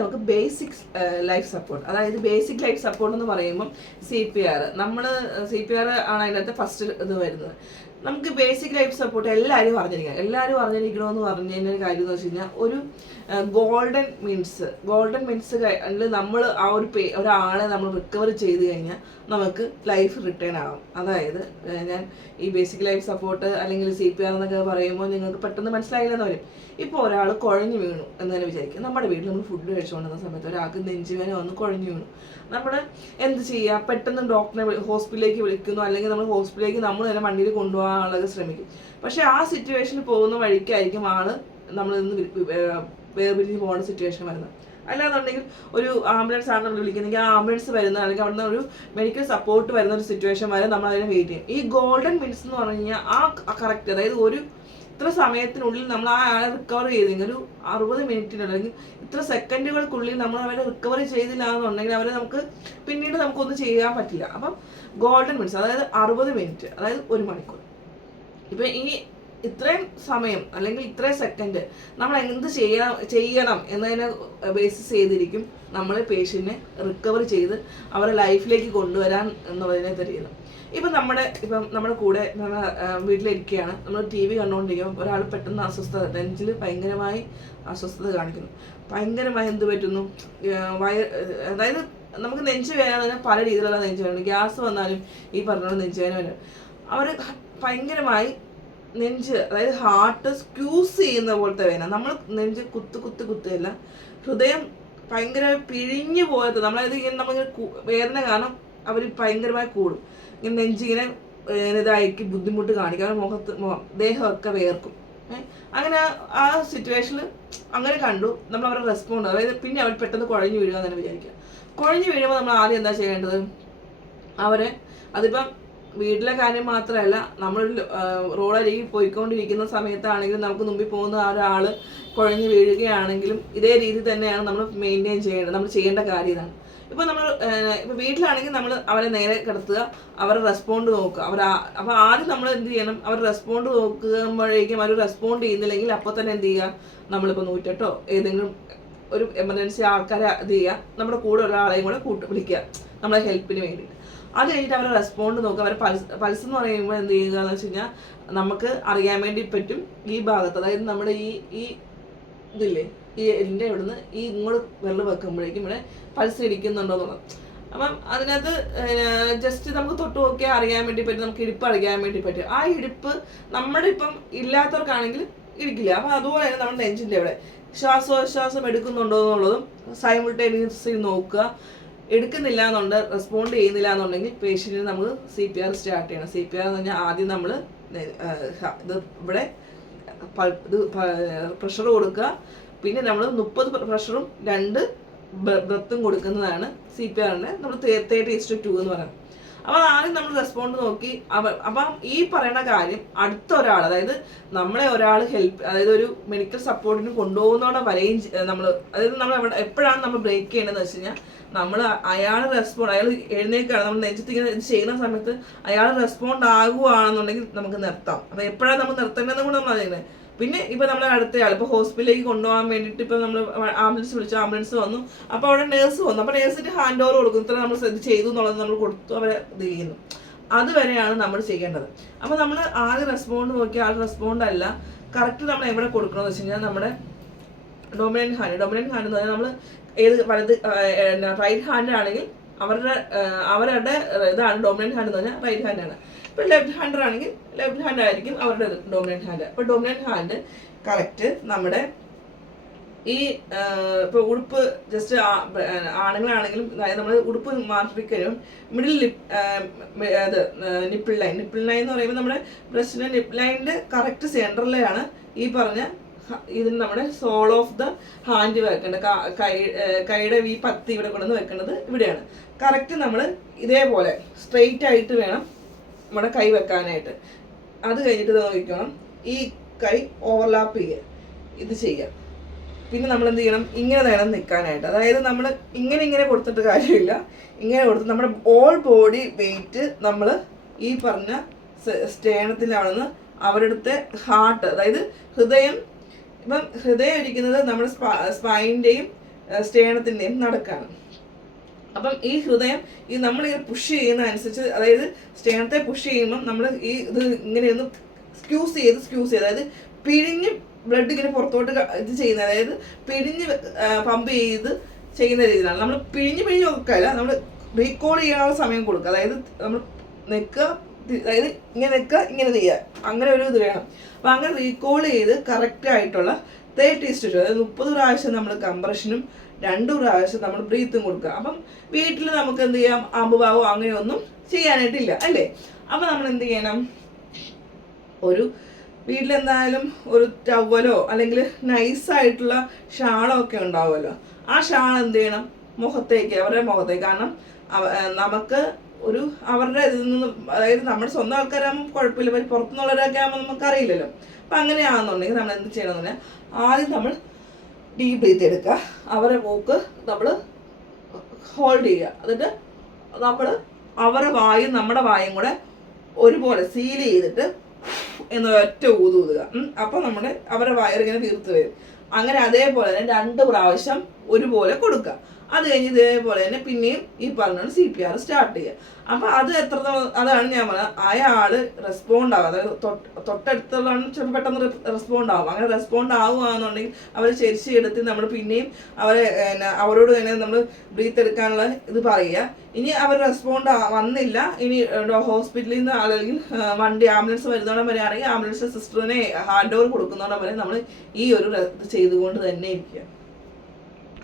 നമുക്ക് basic life support. അതായത് basic life support എന്ന് പറയുമ്പം CPR. നമ്മൾ CPR ആണ് അതിനകത്ത് ഫസ്റ്റ് ഇത് വരുന്നത്. നമുക്ക് ബേസിക് ലൈഫ് സപ്പോർട്ട് എല്ലാവരും അറിഞ്ഞിരിക്കണമെന്ന് പറഞ്ഞതിൻ്റെ കാര്യം എന്ന് വെച്ച് കഴിഞ്ഞാൽ ഒരു ഗോൾഡൻ മീൻസ് നമ്മൾ ആ ഒരാളെ നമ്മൾ റിക്കവർ ചെയ്ത് കഴിഞ്ഞാൽ നമുക്ക് ലൈഫ് റിട്ടേൺ ആകും. അതായത് ഞാൻ ഈ ബേസിക് ലൈഫ് സപ്പോർട്ട് അല്ലെങ്കിൽ CPR എന്നൊക്കെ പറയുമ്പോൾ നിങ്ങൾക്ക് പെട്ടെന്ന് മനസ്സിലായില്ലെന്ന് വരും. ഇപ്പോൾ ഒരാൾ കുഴഞ്ഞു വീണു എന്ന് തന്നെ വിചാരിക്കും. നമ്മുടെ വീട്ടിൽ നമ്മൾ ഫുഡ് കഴിച്ചുകൊണ്ടിരുന്ന സമയത്ത് ഒരാൾക്ക് നെഞ്ചുവേദന വന്ന് കുഴഞ്ഞു വീണു. നമ്മൾ എന്ത് ചെയ്യുക? പെട്ടെന്ന് ഡോക്ടറെ ഹോസ്പിറ്റലിലേക്ക് വിളിക്കുന്നു, അല്ലെങ്കിൽ നമ്മൾ ഹോസ്പിറ്റലിലേക്ക് നമ്മൾ തന്നെ വണ്ടിയിൽ കൊണ്ടുപോകാനുള്ളത് ശ്രമിക്കും. പക്ഷേ ആ സിറ്റുവേഷനിൽ പോകുന്ന വഴിക്കായിരിക്കും നമ്മൾ ഇന്ന് വേർപിരിഞ്ഞ് പോകുന്ന സിറ്റുവേഷൻ വരുന്നത്. അല്ലാന്നുണ്ടെങ്കിൽ ഒരു ആംബുലൻസ് ആണ് നമ്മൾ വിളിക്കുന്നെങ്കിൽ ആ ആംബുലൻസ് വരുന്ന അല്ലെങ്കിൽ അവിടുന്ന് ഒരു മെഡിക്കൽ സപ്പോർട്ട് വരുന്ന ഒരു സിറ്റുവേഷൻ വരെ നമ്മൾ അതിനെ വെയിറ്റ് ചെയ്യും. ഈ ഗോൾഡൻ മിനിറ്റ്സ് എന്ന് പറഞ്ഞു കഴിഞ്ഞാൽ ആ കറക്റ്റ്, അതായത് ഇത്ര സമയത്തിനുള്ളിൽ നമ്മൾ ആ ആളെ റിക്കവർ ചെയ്തെങ്കിൽ ഒരു 60 മിനിറ്റിനുള്ളിൽ ഇത്ര സെക്കൻഡുകൾക്കുള്ളിൽ നമ്മൾ അവരെ റിക്കവർ ചെയ്തില്ല എന്നുണ്ടെങ്കിൽ അവരെ പിന്നീട് നമുക്കൊന്നും ചെയ്യാൻ പറ്റില്ല. അപ്പം ഗോൾഡൻ മിനിറ്റ്സ്, അതായത് 60 മിനിറ്റ്, അതായത് 1 മണിക്കൂർ. ഇപ്പം ഇത്രയും സമയം അല്ലെങ്കിൽ ഇത്രയും സെക്കൻഡ് നമ്മൾ എന്ത് ചെയ്യണം എന്നതിനെ ബേസിസ് ചെയ്തിരിക്കും നമ്മൾ പേഷ്യൻറ്റിനെ റിക്കവർ ചെയ്ത് അവരെ ലൈഫിലേക്ക് കൊണ്ടുവരാൻ എന്നുള്ളതിനെ തരുന്നത്. ഇപ്പം നമ്മുടെ കൂടെ വീട്ടിലിരിക്കുകയാണ്, നമ്മൾ TV കണ്ടുകൊണ്ടിരിക്കുമ്പോൾ ഒരാൾ പെട്ടെന്ന് നെഞ്ചിൽ ഭയങ്കരമായി അസ്വസ്ഥത കാണിക്കുന്നു. ഭയങ്കരമായി എന്ത് പറ്റുന്നു? അതായത് നമുക്ക് നെഞ്ച് വേദന പല രീതിയിലുള്ള നെഞ്ച് വേദന, ഗ്യാസ് വന്നാലും ഈ പറഞ്ഞ നെഞ്ച് വേദന വരും. അവർ ഭയങ്കരമായി അതായത് ഹാർട്ട് സ്ക്യൂസ് ചെയ്യുന്ന പോലത്തെ വേദന. നമ്മൾ നെഞ്ച് കുത്തുകയല്ല, ഹൃദയം ഭയങ്കര പിഴിഞ്ഞു പോലത്തെ. നമ്മളത് നമുക്ക് വേദന കാരണം അവർ ഭയങ്കരമായി കൂടും. ഇങ്ങനെ നെഞ്ചിങ്ങനെ ഇതായിരിക്കും, ബുദ്ധിമുട്ട് കാണിക്കും, ദേഹമൊക്കെ വേർക്കും. അങ്ങനെ ആ സിറ്റുവേഷനിൽ അങ്ങനെ കണ്ടു നമ്മൾ അവരുടെ റെസ്പോണ്ട്. അതായത് പിന്നെ അവർ പെട്ടെന്ന് കുഴഞ്ഞു വീഴുക എന്ന് തന്നെ വിചാരിക്കുക. കുഴഞ്ഞു വീഴുമ്പോൾ നമ്മൾ ആദ്യം എന്താ ചെയ്യേണ്ടത്? അതിപ്പം വീട്ടിലെ കാര്യം മാത്രമല്ല, നമ്മൾ റോഡരികിൽ പോയിക്കൊണ്ടിരിക്കുന്ന സമയത്താണെങ്കിലും നമുക്ക് മുമ്പിൽ പോകുന്ന ആ ഒരാൾ കുഴഞ്ഞു വീഴുകയാണെങ്കിലും ഇതേ രീതി തന്നെയാണ് നമ്മൾ മെയിൻറ്റെയിൻ ചെയ്യേണ്ടത്. നമ്മൾ ചെയ്യേണ്ട കാര്യം ഇതാണ്. ഇപ്പോൾ വീട്ടിലാണെങ്കിൽ നമ്മൾ അവരെ നേരെ കിടത്തുക, അവരെ റെസ്പോണ്ട് നോക്കുക. അപ്പോൾ ആദ്യം നമ്മൾ എന്ത് ചെയ്യണം? അവർ റെസ്പോണ്ട് നോക്കുമ്പോഴേക്കും അവർ റെസ്പോണ്ട് ചെയ്യുന്നില്ലെങ്കിൽ അപ്പോൾ തന്നെ എന്ത് ചെയ്യുക? നമ്മളിപ്പോൾ 108 ഏതെങ്കിലും ഒരു എമർജൻസി ആൾക്കാരെ ഇത് ചെയ്യുക, നമ്മുടെ കൂടെ ഒരാളെയും കൂടെ വിളിക്കുക നമ്മളെ ഹെൽപ്പിന് വേണ്ടിയിട്ട്. അത് കഴിഞ്ഞിട്ട് അവരെ റെസ്പോണ്ട് നോക്കുക. അവരെ പൾസ് എന്ന് പറയുമ്പോൾ എന്ത് ചെയ്യുക എന്ന് വെച്ച് കഴിഞ്ഞാൽ നമുക്ക് അറിയാൻ വേണ്ടി പറ്റും ഈ ഭാഗത്ത്, അതായത് നമ്മുടെ ഈ ഇതില്ലേ, ഈ എൻ്റെ ഇവിടുന്ന് ഇങ്ങോട്ട് വെള്ളം വെക്കുമ്പോഴേക്കും ഇവിടെ പൾസ് ഇടിക്കുന്നുണ്ടോ എന്നുള്ളത്. അപ്പം അതിനകത്ത് ജസ്റ്റ് നമുക്ക് തൊട്ട് നോക്കിയാൽ അറിയാൻ വേണ്ടി പറ്റും, നമുക്ക് ഇടിപ്പ് അറിയാൻ വേണ്ടി പറ്റും. ആ ഇടിപ്പ് നമ്മുടെ ഇപ്പം ഇല്ലാത്തവർക്കാണെങ്കിൽ ഇടിക്കില്ല. അപ്പം അതുപോലെ തന്നെ നമ്മുടെ നെഞ്ചിൻ്റെ ഇവിടെ ശ്വാസോച്ഛ്വാസം എടുക്കുന്നുണ്ടോ എന്നുള്ളതും സൈമിൾട്ടേനിയസ്ലി നോക്കുക. എടുക്കുന്നില്ല എന്നുണ്ട്, റെസ്പോണ്ട് ചെയ്യുന്നില്ല എന്നുണ്ടെങ്കിൽ പേഷ്യൻറ്റിന് നമ്മൾ CPR സ്റ്റാർട്ട് ചെയ്യണം. CPR എന്ന് പറഞ്ഞാൽ ആദ്യം നമ്മൾ ഇവിടെ പ്രഷർ കൊടുക്കുക, പിന്നെ നമ്മൾ 30 പ്രഷറും 2 ബ്രത്തും കൊടുക്കുന്നതാണ് CPRൻ്റെ നമ്മൾ 30:2 എന്ന് പറയുന്നത്. അപ്പോൾ ആദ്യം നമ്മൾ റെസ്പോണ്ട് നോക്കി. അപ്പം ഈ പറയുന്ന കാര്യം അടുത്ത ഒരാൾ, അതായത് നമ്മളെ ഒരാൾ അതായത് ഒരു മെഡിക്കൽ സപ്പോർട്ടിന് കൊണ്ടുപോകുന്നതോടെ വരെയും അതായത് നമ്മൾ എപ്പോഴാണ് നമ്മൾ ബ്രേക്ക് ചെയ്യേണ്ടതെന്ന് വെച്ച് കഴിഞ്ഞാൽ അയാൾ എഴുന്നേൽക്കുകയാണ്, നമ്മൾ നെഞ്ചത്തിങ്ങനെ ഇത് ചെയ്യുന്ന സമയത്ത് അയാൾ റെസ്പോണ്ട് ആകുകയാണെന്നുണ്ടെങ്കിൽ നമുക്ക് നിർത്താം. അപ്പോൾ എപ്പോഴാണ് നമ്മൾ നിർത്തേണ്ടതെന്ന് കൂടെ നമ്മൾ അറിയുന്നത്. പിന്നെ ഇപ്പോൾ നമ്മളെ അടുത്തയാൾ ഇപ്പോൾ ഹോസ്പിറ്റലിലേക്ക് കൊണ്ടുപോകാൻ വേണ്ടിയിട്ട് ഇപ്പോൾ നമ്മൾ ആംബുലൻസ് വിളിച്ചു, ആംബുലൻസ് വന്നു, അപ്പോൾ അവിടെ നേഴ്സ് വന്നു, അപ്പോൾ നേഴ്സിന് ഹാൻഡ് ഓവർ കൊടുക്കും. ഇത്ര നമ്മൾ ചെയ്തു എന്നുള്ളത് നമ്മൾ കൊടുത്തു, അവരെ ഇത് ചെയ്യുന്നു. അതുവരെയാണ് നമ്മൾ ചെയ്യേണ്ടത്. അപ്പോൾ നമ്മൾ ആദ്യം റെസ്പോണ്ട് നോക്കി ആൾ റെസ്പോണ്ട് അല്ല, കറക്റ്റ് നമ്മൾ എവിടെ കൊടുക്കണമെന്ന് വെച്ച് കഴിഞ്ഞാൽ നമ്മുടെ ഡൊമിനൻറ്റ് ഹാൻഡ് എന്ന് പറഞ്ഞാൽ നമ്മൾ റൈറ്റ് ഹാൻഡ് ആണെങ്കിൽ അവരുടെ ഇതാണ് ഡൊമിനൻറ്റ് ഹാൻഡ് എന്ന് പറഞ്ഞാൽ റൈറ്റ് ഹാൻഡ് ആണ്. ഇപ്പോൾ ലെഫ്റ്റ് ഹാൻഡർ ആണെങ്കിൽ ലെഫ്റ്റ് ഹാൻഡ് ആയിരിക്കും അവരുടെ ഡൊമിനൻറ്റ് ഹാൻഡ്. അപ്പോൾ ഡൊമിനൻറ്റ് ഹാൻഡ് കറക്റ്റ് നമ്മുടെ ഇപ്പോൾ ഉടുപ്പ് ജസ്റ്റ് ആണുങ്ങളാണെങ്കിലും നമ്മൾ ഉടുപ്പ് മാറ്റിക്കഴിയും മിഡിൽ നിപ്പിൾ ലൈൻ എന്ന് പറയുമ്പോൾ നമ്മുടെ ബ്രസ്റ്റിൻ്റെ നിപ്പിൾ ലൈനിൻ്റെ കറക്റ്റ് സെൻറ്ററിലാണ് ഈ പറഞ്ഞ ഇതിന് നമ്മുടെ സോൾ ഓഫ് ദ ഹാൻഡ് വെക്കേണ്ടത്. കൈയുടെ ഈ പത്തി ഇവിടെ കൊണ്ടുവന്ന് വെക്കേണ്ടത് ഇവിടെയാണ്. കറക്റ്റ് നമ്മൾ ഇതേപോലെ സ്ട്രെയിറ്റ് ആയിട്ട് വേണം നമ്മുടെ കൈ വെക്കാനായിട്ട്. അത് കഴിഞ്ഞിട്ട് നോക്കണം, ഈ കൈ ഓവർലാപ്പ് ചെയ്യുക, ഇത് ചെയ്യുക. പിന്നെ നമ്മൾ എന്ത് ചെയ്യണം? ഇങ്ങനെ വേണം നിൽക്കാനായിട്ട്. അതായത് നമ്മൾ ഇങ്ങനെ കൊടുത്തിട്ട് കാര്യമില്ല, ഇങ്ങനെ കൊടുത്ത് നമ്മുടെ ഓൾ ബോഡി വെയിറ്റ് നമ്മൾ ഈ പറഞ്ഞ സ്റ്റേണത്തിലാണെന്ന് അവരുടെ ഹാർട്ട്, അതായത് ഹൃദയം ഇരിക്കുന്നത് നമ്മുടെ സ്പൈൻ്റെയും സ്റ്റേണത്തിൻ്റെയും നടുക്കാണ്. അപ്പം ഈ ഹൃദയം ഈ നമ്മളിങ്ങനെ പുഷ് ചെയ്യുന്ന അനുസരിച്ച്, അതായത് സ്റ്റേണത്തെ പുഷ് ചെയ്യുമ്പം നമ്മൾ ഈ ഇത് ഇങ്ങനെയൊന്ന് സ്ക്യൂസ് ചെയ്ത് അതായത് പിഴിഞ്ഞ് ബ്ലഡ് ഇങ്ങനെ പുറത്തോട്ട് ഇത് ചെയ്യുന്നത്, അതായത് പിഴിഞ്ഞ് പമ്പ് ചെയ്ത് ചെയ്യുന്ന രീതിയിലാണ്. നമ്മൾ പിഴിഞ്ഞ് വെക്കല്ല, നമ്മൾ റീകോൾ ചെയ്യാനുള്ള സമയം കൊടുക്കുക. അതായത് നമ്മൾ നിൽക്കുക, അതായത് ഇങ്ങനെ നിൽക്കുക, ഇങ്ങനെ ചെയ്യുക, അങ്ങനെ ഒരു ഇത് വേണം. അപ്പം അങ്ങനെ റീകോൾ ചെയ്ത് കറക്റ്റായിട്ടുള്ള 30 അതായത് 30 പ്രാവശ്യം നമ്മൾ കംപ്രഷനും 2 പ്രാവശ്യം നമ്മൾ ബ്രീത്തും കൊടുക്കുക. അപ്പം വീട്ടിൽ നമുക്ക് എന്ത് ചെയ്യാം, അമ്പുഭാവോ അങ്ങനെയൊന്നും ചെയ്യാനായിട്ടില്ല അല്ലേ. അപ്പം നമ്മൾ എന്ത് ചെയ്യണം, ഒരു വീട്ടിലെന്തായാലും ഒരു ടവലോ അല്ലെങ്കിൽ നൈസായിട്ടുള്ള ഷാളോ ഒക്കെ ഉണ്ടാവുമല്ലോ, ആ ഷാൾ എന്ത് ചെയ്യണം അവരുടെ മുഖത്തേക്ക്. കാരണം നമുക്ക് ഒരു അവരുടെ ഇതിൽ നിന്ന്, അതായത് നമ്മുടെ സ്വന്തം ആൾക്കാരാകുമ്പോൾ കുഴപ്പമില്ല, പക്ഷേ പുറത്തുനിന്നുള്ളവരൊക്കെ ആകുമ്പോൾ നമുക്കറിയില്ലല്ലോ. അപ്പം അങ്ങനെയാണെന്നുണ്ടെങ്കിൽ നമ്മൾ എന്ത് ചെയ്യണമെന്ന് പറഞ്ഞാൽ ആദ്യം നമ്മൾ ഡീപ് ബ്രീത്ത് എടുക്കുക, അവരെ മൂക്ക് നമ്മൾ ഹോൾഡ് ചെയ്യുക, എന്നിട്ട് നമ്മൾ അവരുടെ വായും നമ്മുടെ വായും കൂടെ ഒരുപോലെ സീൽ ചെയ്തിട്ട് ഒറ്റ ഊതുക. അപ്പം നമ്മുടെ അവരുടെ വയറിങ്ങനെ തീർത്ത് വരും. അങ്ങനെ അതേപോലെ തന്നെ 2 പ്രാവശ്യം ഒരുപോലെ കൊടുക്കുക. അത് കഴിഞ്ഞ് ഇതേപോലെ തന്നെ പിന്നെയും ഈ പറഞ്ഞ CPR സ്റ്റാർട്ട് ചെയ്യുക. അപ്പം അത് അതാണ് ഞാൻ പറഞ്ഞത്, അയാൾ റെസ്പോണ്ട് ആകും, അതായത് തൊട്ടടുത്തുള്ളതാണ് ചിലപ്പോൾ പെട്ടെന്ന് റെസ്പോണ്ട് ആകും. അങ്ങനെ റെസ്പോണ്ട് ആവുകയാണെന്നുണ്ടെങ്കിൽ അവർ എടുത്ത് നമ്മൾ പിന്നെയും അവരോട് തന്നെ നമ്മൾ ബ്രീത്ത് എടുക്കാനുള്ള ഇത് പറയുക. ഇനി അവർ റെസ്പോണ്ട് വന്നില്ല, ഇനി ഹോസ്പിറ്റലിൽ നിന്ന് അല്ലെങ്കിൽ വണ്ടി ആംബുലൻസ് വരുന്നോടം വരെയാണെങ്കിൽ ആംബുലൻസ് സിസ്റ്ററിനെ ഹാൻഡ് ഓവർ കൊടുക്കുന്നോടം വരെ നമ്മൾ ഈ ഒരു ഇത് ചെയ്തുകൊണ്ട് തന്നെ ഇരിക്കുക.